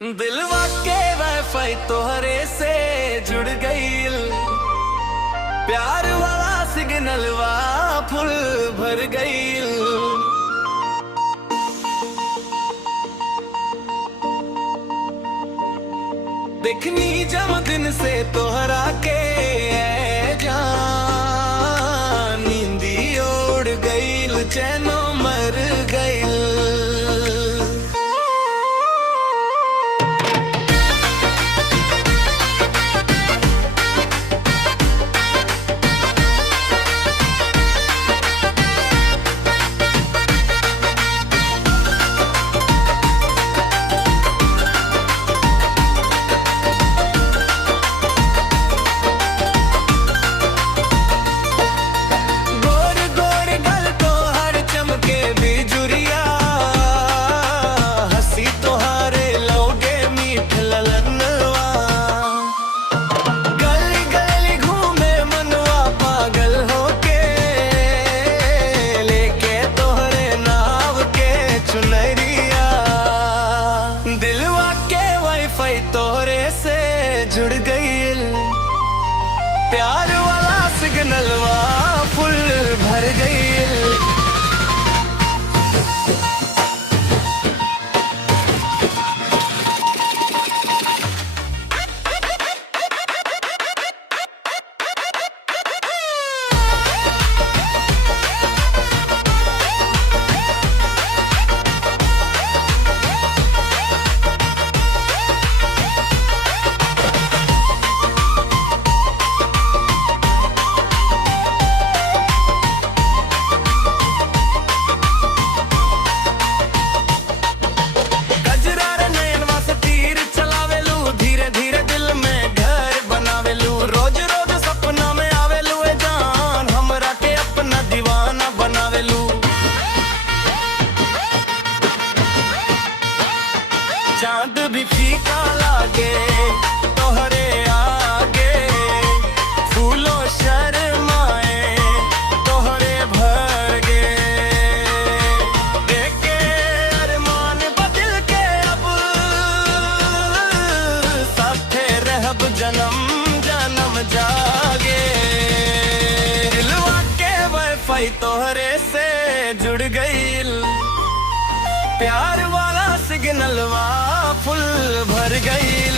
दिलवा के वाईफाई तोहरे से जुड़ गईल, प्यार वाला सिग्नलवा फुल भर गईल। देखनी जब दिन से तोहरा के जान, नींदी उड़ गईल, चैनो मर गईल। तोरे से जुड़ गईल, प्यार वाला सिग्नलवा फुल भर गईल। चांद भी फीका लागे तोहरे आगे, फूलों शर्माए तोहरे भर गे। देखे अरमान बदल के अब साथे रहब जन्म जन्म जागे। दिलवा के वाईफाई तोहरे से जुड़ गईल, प्यार वाला सिग्नलवा फुल भर गईल।